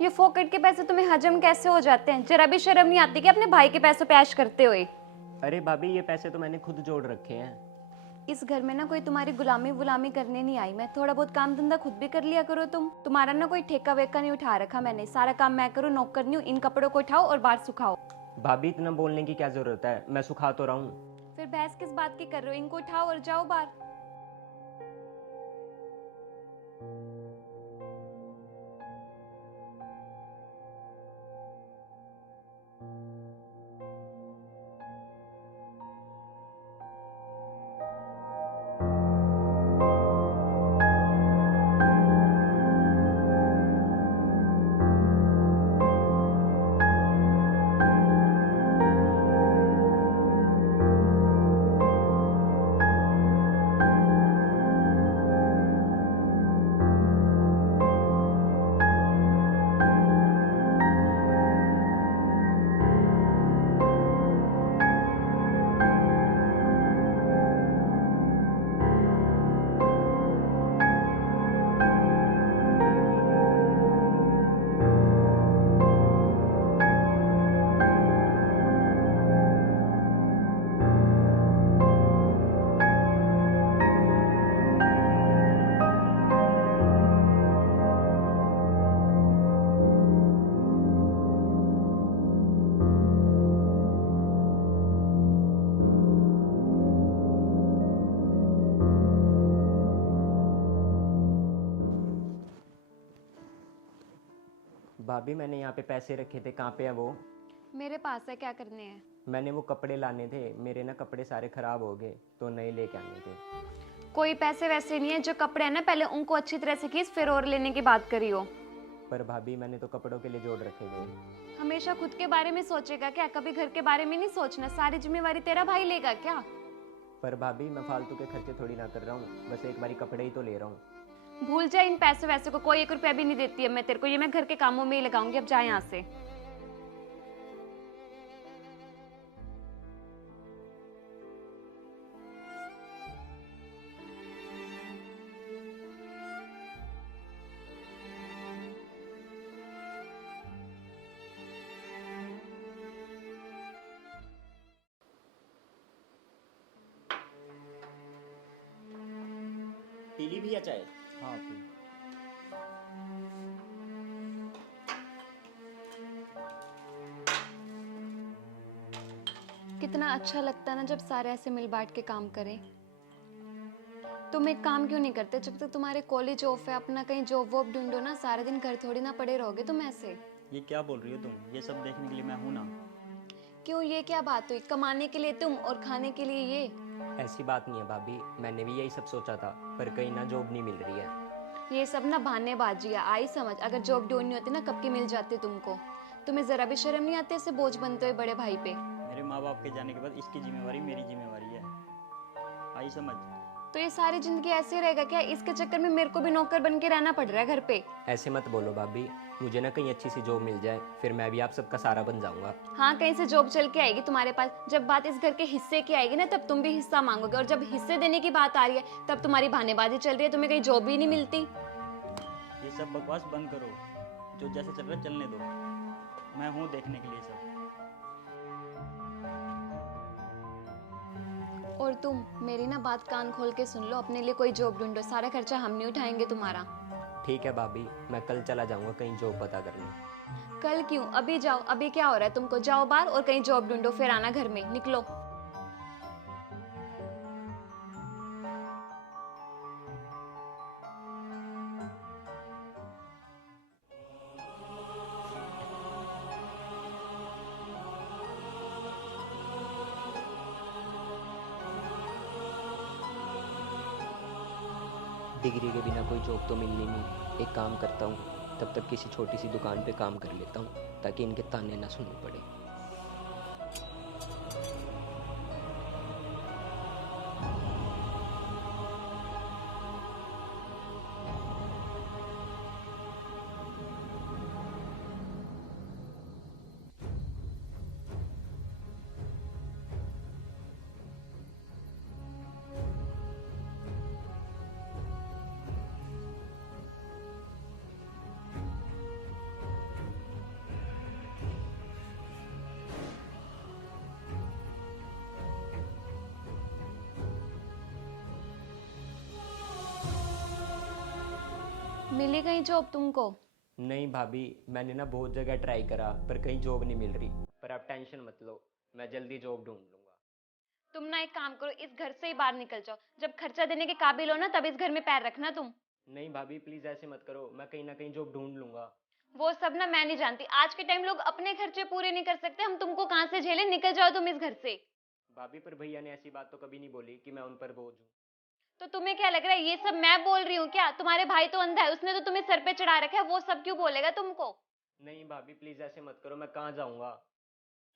ये फोकट के पैसे तुम्हें हजम कैसे हो जाते हैं? जरा भी शर्म नहीं आती कि अपने भाई के पैसों पे ऐश करते हुए? अरे भाभी, ये पैसे तो मैंने खुद जोड़ रखे हैं। इस घर में ना कोई तुम्हारी गुलामी गुलामी करने नहीं आई मैं। थोड़ा बहुत काम धंधा खुद भी कर लिया करो तुम। तुम्हारा ना कोई ठेका वेका नहीं उठा रखा मैंने। सारा काम मैं करूँ, नौकरनी हूँ। इन कपड़ों को उठाओ और बाहर सुखाओ। भाभी, इतना बोलने की क्या जरूरत है, मैं सुखा तो रहा हूँ। फिर बहस किस बात की कर रहे हो? इनको उठाओ और जाओ बाहर। भाभी, मैंने यहाँ पे पैसे रखे थे, कहाँ पे है वो? मेरे पास है, क्या करने हैं? मैंने वो कपड़े लाने थे, मेरे ना कपड़े सारे खराब हो गए तो नए लेके आने थे। कोई पैसे वैसे नहीं है। जो कपड़े हैं ना, पहले उनको अच्छी तरह से खींच, फिर और लेने की बात करी हो। पर भाभी, मैंने तो कपड़ों के लिए जोड़ रखे थे। हमेशा खुद के बारे में सोचेगा क्या? कभी घर के बारे में नहीं सोचना? सारी जिम्मेवारी तेरा भाई लेगा क्या? पर भाभी, मैं फालतू के खर्चे थोड़ी ना कर रहा हूँ, बस एक बारी कपड़े ही तो ले रहा हूँ। भूल जाए इन पैसे वैसे को। कोई 1 रुपया भी नहीं देती है मैं तेरे को। ये मैं घर के कामों में ही लगाऊंगी। अब जा यहाँ से। पीली भी है चाय? हाँ पी। कितना अच्छा लगता है ना जब सारे ऐसे मिल बांट के काम करें। तुम एक काम क्यों नहीं करते? जब तक तुम्हारे कॉलेज ऑफ है, अपना कहीं जॉब वॉब ढूंढो ना। सारा दिन घर थोड़ी ना पड़े रहोगे तुम ऐसे। ये क्या बोल रही हो तुम? ये सब देखने के लिए मैं हूं ना। क्यों, ये क्या बात हुई? कमाने के लिए तुम और खाने के लिए ये? ऐसी बात नहीं है भाभी, मैंने भी यही सब सोचा था, पर कहीं ना जॉब नहीं मिल रही है। ये सब ना बहानेबाजी है। आई समझ, अगर जॉब ढूंढनी होती ना कब की मिल जाती तुमको। तुम्हें जरा भी शर्म नहीं आती ऐसे बोझ बनते हुए बड़े भाई पे? मेरे माँ बाप के जाने के बाद इसकी जिम्मेवारी मेरी जिम्मेवारी है। आई समझ? तो ये सारी जिंदगी ऐसे ही रहेगा क्या? इसके चक्कर में मेरे को भी नौकर बन के रहना पड़ रहा है घर पे। ऐसे मत बोलो भाभी, मुझे ना कहीं अच्छी सी जॉब मिल जाए, फिर मैं भी आप सबका सहारा बन जाऊंगा। हाँ, कहीं से जॉब चल के आएगी तुम्हारे पास। जब बात इस घर के हिस्से की आएगी ना, तब तुम भी हिस्सा मांगोगे। और जब हिस्से देने की बात आ रही है, तब तुम्हारी बहानेबाजी चल रही है। तुम्हें कहीं जॉब ही नहीं मिलती। ये सब बकवास बंद करो। जो जैसे चल रहा है चलने दो। मैं हूँ देखने के लिए सब। और तुम मेरी ना बात कान खोल के सुन लो। अपने लिए कोई जॉब ढूंढो। सारा खर्चा हम नहीं उठाएंगे तुम्हारा। ठीक है भाभी, मैं कल चला जाऊंगा कहीं जॉब पता करने। कल क्यों? अभी जाओ। अभी क्या हो रहा है तुमको? जाओ बाहर और कहीं जॉब ढूंढो, फिर आना घर में। निकलो। डिग्री के बिना कोई जॉब तो मिलनी नहीं। एक काम करता हूँ, तब तक किसी छोटी सी दुकान पे काम कर लेता हूँ, ताकि इनके ताने ना सुनने पड़े। मिली कहीं जॉब तुमको? नहीं भाभी, मैंने ना बहुत जगह ट्राई करा पर कहीं जॉब नहीं मिल रही। पर आप टेंशन मत लो, मैं जल्दी जॉब ढूंढ लूंगा। तुम ना एक काम करो, इस घर से ही बाहर निकल जाओ। जब खर्चा देने के काबिल हो ना तब इस घर में पैर रखना तुम। नहीं भाभी प्लीज ऐसे मत करो, मैं कहीं ना कहीं जॉब ढूंढ लूंगा। वो सब ना मैं नहीं जानती। आज के टाइम लोग अपने खर्चे पूरे नहीं कर सकते, हम तुमको कहाँ से झेले? निकल जाओ तुम इस घर से। भाभी पर भैया ने ऐसी बात तो कभी नहीं बोली कि मैं उन पर बोझ हूँ। तो तुम्हें क्या लग रहा है ये सब मैं बोल रही हूँ क्या? तुम्हारे भाई तो अंधा है, उसने तो तुम्हें सर पे चढ़ा रखा है, वो सब क्यों बोलेगा तुमको? नहीं भाभी प्लीज ऐसे मत करो, मैं कहाँ जाऊंगा।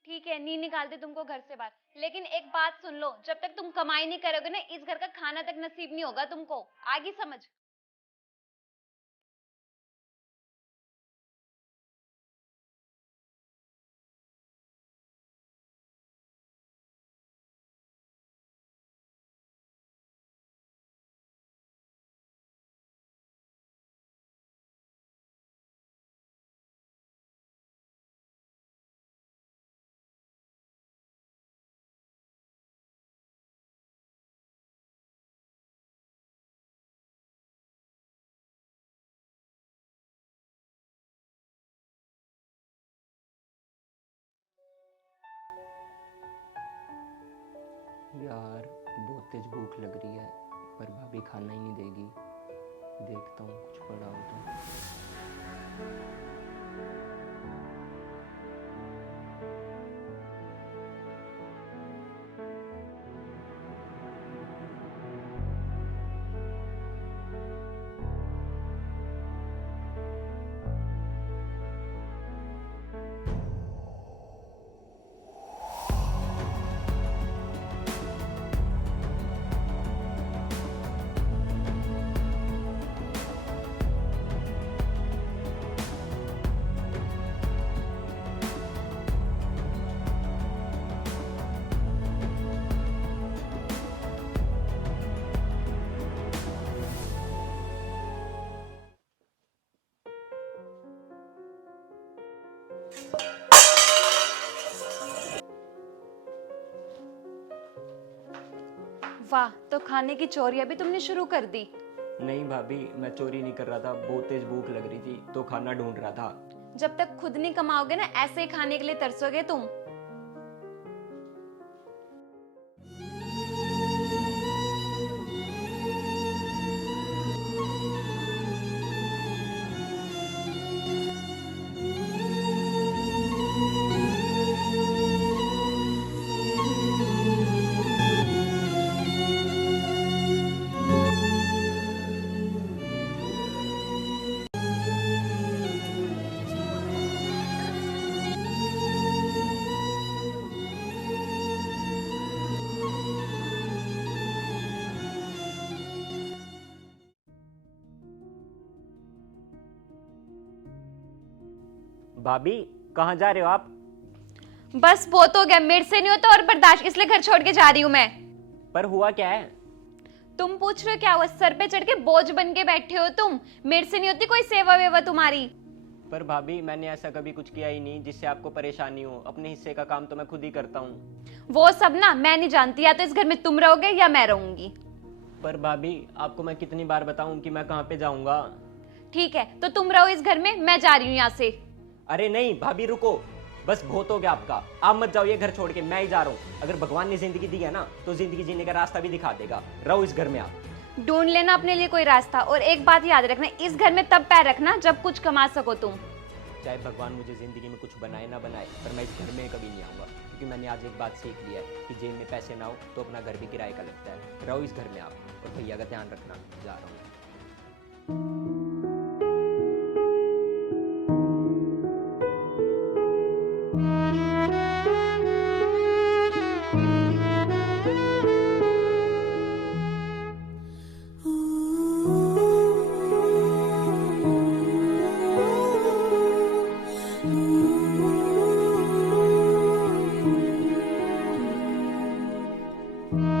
ठीक है, नहीं निकालते तुमको घर से बाहर, लेकिन एक बात सुन लो, जब तक तुम कमाई नहीं करोगे ना इस घर का खाना तक नसीब नहीं होगा तुमको। आगे समझ। यार बहुत तेज भूख लग रही है, पर भाभी खाना ही नहीं देगी। देखता हूँ कुछ पड़ा हो तो। वाह, तो खाने की चोरी अभी तुमने शुरू कर दी? नहीं भाभी, मैं चोरी नहीं कर रहा था, बहुत तेज भूख लग रही थी तो खाना ढूंढ रहा था। जब तक खुद नहीं कमाओगे ना ऐसे ही खाने के लिए तरसोगे तुम। भाभी कहाँ जा रहे हो आप? बस बहुत हो गया, मेरे से नहीं होता और बर्दाश्त, इसलिए घर छोड़ के जा रही हूँ मैं। पर हुआ क्या है? तुम पूछ रहे हो क्या हुआ? सर पे चढ़ के बोझ बन के बैठे हो तुम। मेरे से नहीं होती कोई सेवा वेवा तुम्हारी। पर भाभी मैंने ऐसा कभी कुछ किया ही नहीं जिससे आपको परेशानी हो। अपने हिस्से का काम तो मैं खुद ही करता हूँ। वो सब ना मैं नहीं जानती, या तो इस घर में तुम रहोगे या मैं रहूंगी। पर भाभी आपको मैं कितनी बार बताऊं कि मैं कहाँ पे जाऊंगा? ठीक है, तो तुम रहो इस घर में, मैं जा रही हूँ यहाँ से। अरे नहीं भाभी रुको, बस बहुत हो गया आपका। आप मत जाओ ये घर छोड़ के, मैं ही जा रहा हूँ। अगर भगवान ने जिंदगी दी है ना तो जिंदगी जीने का रास्ता भी दिखा देगा। रहो इस घर में आप। ढूंढ लेना अपने लिए कोई रास्ता, और एक बात याद रखना, इस घर में तब पैर रखना जब कुछ कमा सको तुम। चाहे भगवान मुझे जिंदगी में कुछ बनाए ना बनाए, पर मैं इस घर में कभी नहीं आऊंगा, क्योंकि मैंने आज एक बात सीख लिया है कि जेब में पैसे ना हो तो अपना घर भी किराए का लगता है। रहो इस घर में आप, और भैया का ध्यान रखना। जा रहा हूँ। Ooh.